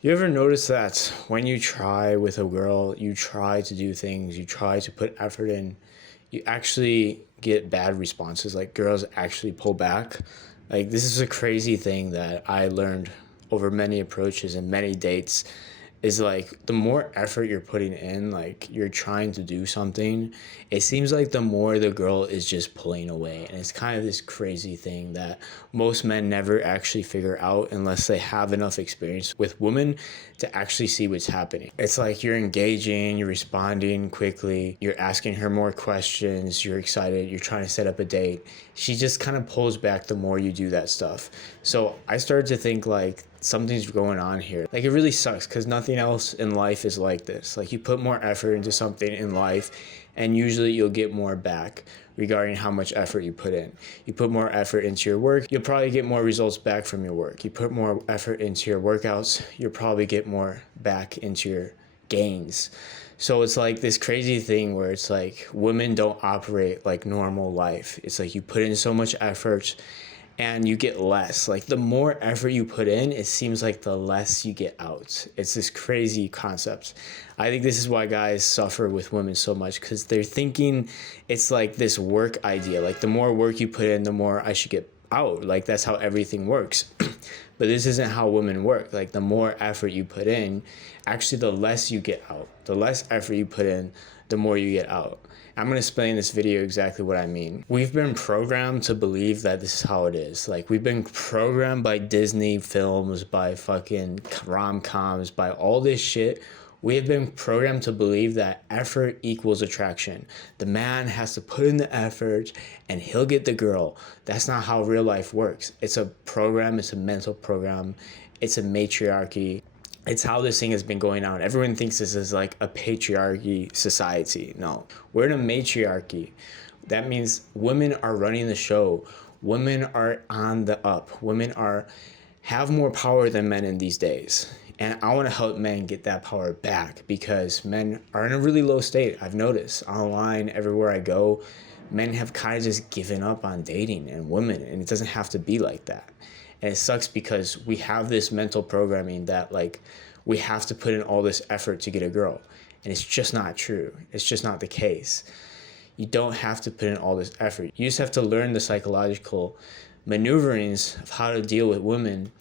You ever notice that when you try with a girl, you try to do things, you try to put effort in, you actually get bad responses? Like girls actually pull back. Like this is a crazy thing that I learned over many approaches and many dates is like the more effort you're putting in, like you're trying to do something, it seems like the more the girl is just pulling away. And it's kind of this crazy thing that most men never actually figure out unless they have enough experience with women to actually see what's happening. It's like you're engaging, you're responding quickly, you're asking her more questions, you're excited, you're trying to set up a date. She just kind of pulls back the more you do that stuff. So I started to think like something's going on here. Like it really sucks because nothing else in life is like this. Like you put more effort into something in life and usually you'll get more back regarding how much effort you put in. You put more effort into your work, you'll probably get more results back from your work. You put more effort into your workouts, you'll probably get more back into your gains. So it's like this crazy thing where it's like women don't operate like normal life. It's like you put in so much effort and you get less. Like the more effort you put in, it seems like the less you get out. It's this crazy concept. I think this is why guys suffer with women so much because they're thinking it's like this work idea. Like the more work you put in, the more I should get out. Like that's how everything works. But this isn't how women work. Like the more effort you put in, actually the less you get out. The less effort you put in, the more you get out. I'm going to explain in this video exactly what I mean. We've been programmed to believe that this is how it is. Like we've been programmed by Disney films, by fucking rom-coms, by all this shit. We have been programmed to believe that effort equals attraction. The man has to put in the effort and he'll get the girl. That's not how real life works. It's a program, it's a mental program, it's a matriarchy. It's how this thing has been going on. Everyone thinks this is like a patriarchy society. No, we're in a matriarchy. That means women are running the show. Women are on the up. Women have more power than men in these days. And I want to help men get that power back because men are in a really low state. I've noticed online, everywhere I go, men have kind of just given up on dating and women, and it doesn't have to be like that. And it sucks because we have this mental programming that like we have to put in all this effort to get a girl. And it's just not true. It's just not the case. You don't have to put in all this effort. You just have to learn the psychological maneuverings of how to deal with women,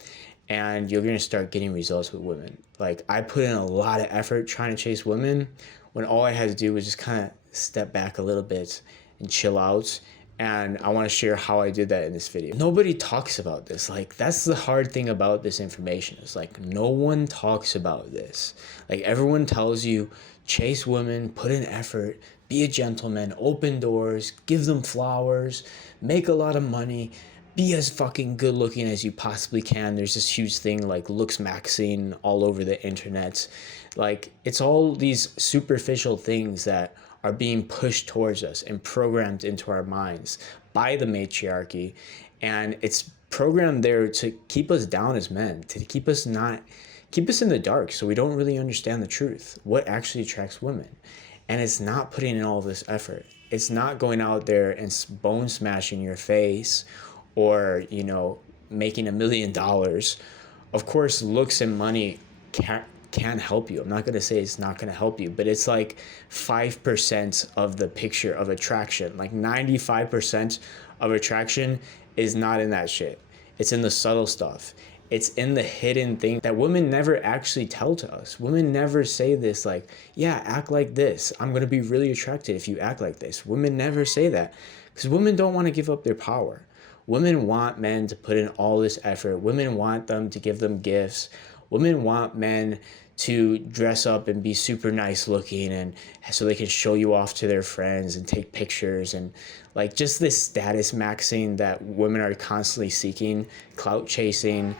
and you're gonna start getting results with women. Like I put in a lot of effort trying to chase women when all I had to do was just kind of step back a little bit and chill out. And I want to share how I did that in this video. Nobody talks about this. Like that's the hard thing about this information. It's like no one talks about this. Like everyone tells you chase women, put in effort, be a gentleman, open doors, give them flowers, make a lot of money, be as fucking good looking as you possibly can. There's this huge thing like looks maxing all over the internet. Like it's all these superficial things that are being pushed towards us and programmed into our minds by the matriarchy. And it's programmed there to keep us down as men, to keep us in the dark so we don't really understand the truth, what actually attracts women. And it's not putting in all this effort. It's not going out there and bone smashing your face or, making $1 million. Of course, looks and money can help you. I'm not going to say it's not going to help you, but it's like 5% of the picture of attraction. Like 95% of attraction is not in that shit. It's in the subtle stuff. It's in the hidden thing that women never actually tell to us. Women never say this like, yeah, act like this. I'm going to be really attracted if you act like this. Women never say that because women don't want to give up their power. Women want men to put in all this effort. Women want them to give them gifts. Women want men to dress up and be super nice looking and so they can show you off to their friends and take pictures and like just this status maxing that women are constantly seeking, clout chasing.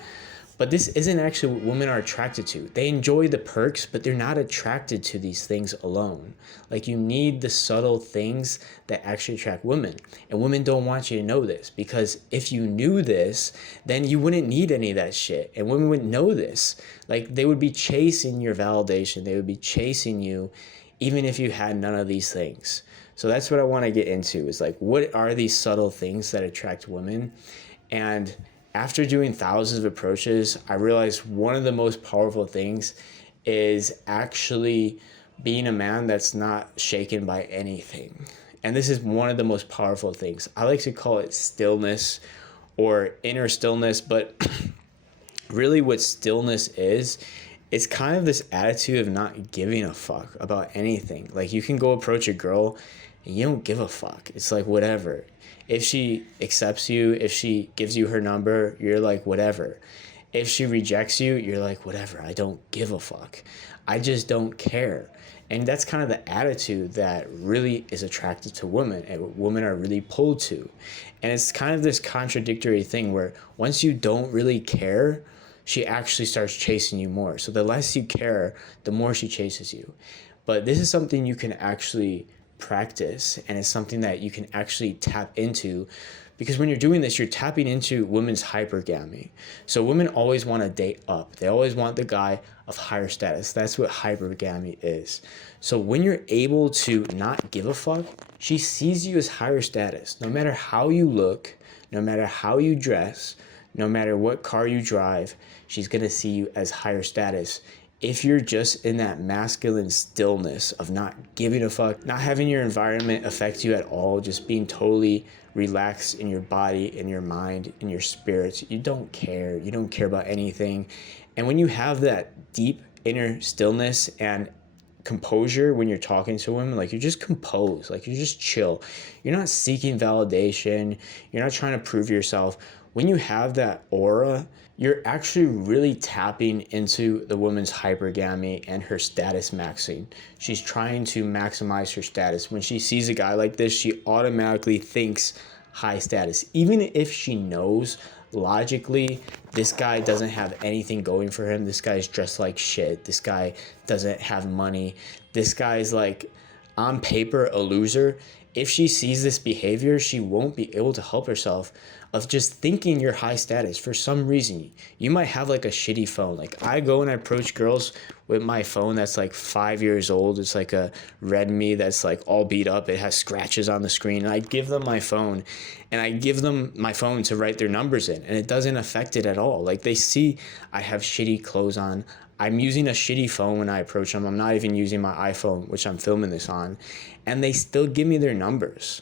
But this isn't actually what women are attracted to. They enjoy the perks, but they're not attracted to these things alone. Like you need the subtle things that actually attract women. And women don't want you to know this because if you knew this, then you wouldn't need any of that shit. And women wouldn't know this. Like they would be chasing your validation. They would be chasing you even if you had none of these things. So that's what I want to get into is like, what are these subtle things that attract women? And after doing thousands of approaches, I realized one of the most powerful things is actually being a man that's not shaken by anything. And this is one of the most powerful things. I like to call it stillness or inner stillness, but really what stillness is, it's kind of this attitude of not giving a fuck about anything. Like you can go approach a girl and you don't give a fuck. It's like whatever. If she accepts you, if she gives you her number, you're like whatever. If she rejects you, you're like whatever. I don't give a fuck. I just don't care. And that's kind of the attitude that really is attractive to women and women are really pulled to. And it's kind of this contradictory thing where once you don't really care, she actually starts chasing you more. So the less you care, the more she chases you. But this is something you can actually practice, and it's something that you can actually tap into, because when you're doing this, you're tapping into women's hypergamy. So women always want to date up. They always want the guy of higher status. That's what hypergamy is. So when you're able to not give a fuck, she sees you as higher status. No matter how you look, no matter how you dress, no matter what car you drive, she's going to see you as higher status. If you're just in that masculine stillness of not giving a fuck, not having your environment affect you at all, just being totally relaxed in your body, in your mind, in your spirits, you don't care. You don't care about anything. And when you have that deep inner stillness and composure when you're talking to women, like you're just composed, like you're just chill. You're not seeking validation. You're not trying to prove yourself. When you have that aura, you're actually really tapping into the woman's hypergamy and her status maxing. She's trying to maximize her status. When she sees a guy like this, she automatically thinks high status. Even if she knows logically this guy doesn't have anything going for him, this guy's dressed like shit, this guy doesn't have money, this guy's like on paper a loser. If she sees this behavior, she won't be able to help herself of just thinking you're high status for some reason. You might have like a shitty phone. Like I go and I approach girls with my phone that's like 5 years old. It's like a Redmi that's like all beat up. It has scratches on the screen. And I give them my phone and I give them my phone to write their numbers in, and it doesn't affect it at all. Like they see I have shitty clothes on. I'm using a shitty phone when I approach them. I'm not even using my iPhone, which I'm filming this on, and they still give me their numbers.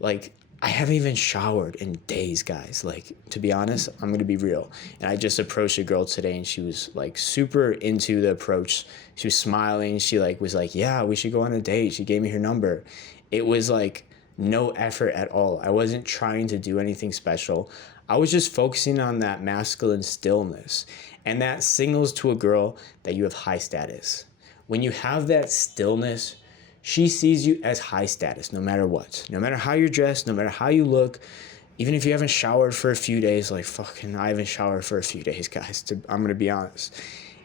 Like I haven't even showered in days, guys. Like, to be honest, I'm going to be real. And I just approached a girl today and she was like super into the approach. She was smiling. She like was like, yeah, we should go on a date. She gave me her number. It was like no effort at all. I wasn't trying to do anything special. I was just focusing on that masculine stillness. And that signals to a girl that you have high status. When you have that stillness, she sees you as high status no matter what. No matter how you're dressed, no matter how you look, even if you haven't showered for a few days, like fucking I haven't showered for a few days, guys. I'm going to be honest.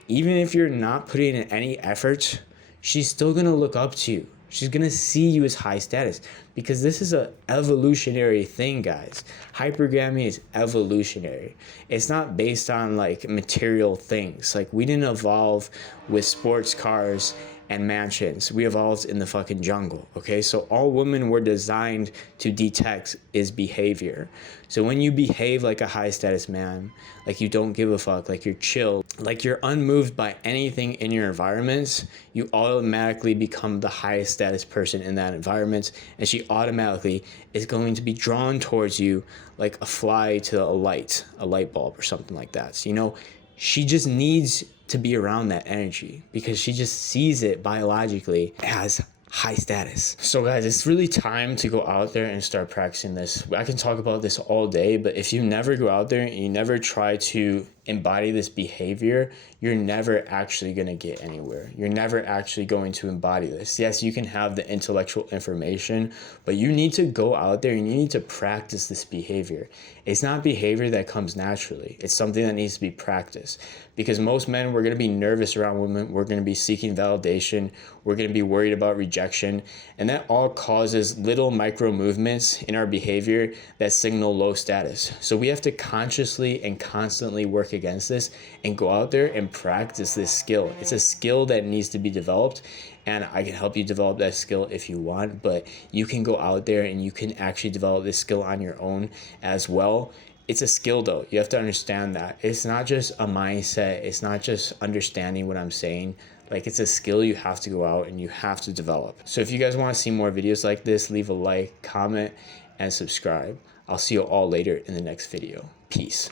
Even if you're not putting in any effort, she's still going to look up to you. She's going to see you as high status, because this is a evolutionary thing, guys. Hypergamy is evolutionary. It's not based on like material things. Like we didn't evolve with sports cars and mansions. We evolved in the fucking jungle, okay? So all women were designed to detect is behavior. So when you behave like a high status man, like you don't give a fuck, like you're chill, like you're unmoved by anything in your environment, you automatically become the highest status person in that environment, and she automatically is going to be drawn towards you like a fly to a light bulb or something like that. So, you know, she just needs to be around that energy because she just sees it biologically as high status. So guys, it's really time to go out there and start practicing this. I can talk about this all day, but if you never go out there and you never try to embody this behavior, you're never actually going to get anywhere. You're never actually going to embody this. Yes, you can have the intellectual information, but you need to go out there and you need to practice this behavior. It's not behavior that comes naturally. It's something that needs to be practiced, because most men, we're going to be nervous around women. We're going to be seeking validation. We're going to be worried about rejection. And that all causes little micro movements in our behavior that signal low status. So we have to consciously and constantly work against this and go out there and practice this skill. It's a skill that needs to be developed, and I can help you develop that skill if you want, but you can go out there and you can actually develop this skill on your own as well. It's a skill though. You have to understand that. It's not just a mindset. It's not just understanding what I'm saying. Like, it's a skill you have to go out and you have to develop. So if you guys want to see more videos like this, leave a like, comment, and subscribe. I'll see you all later in the next video. Peace.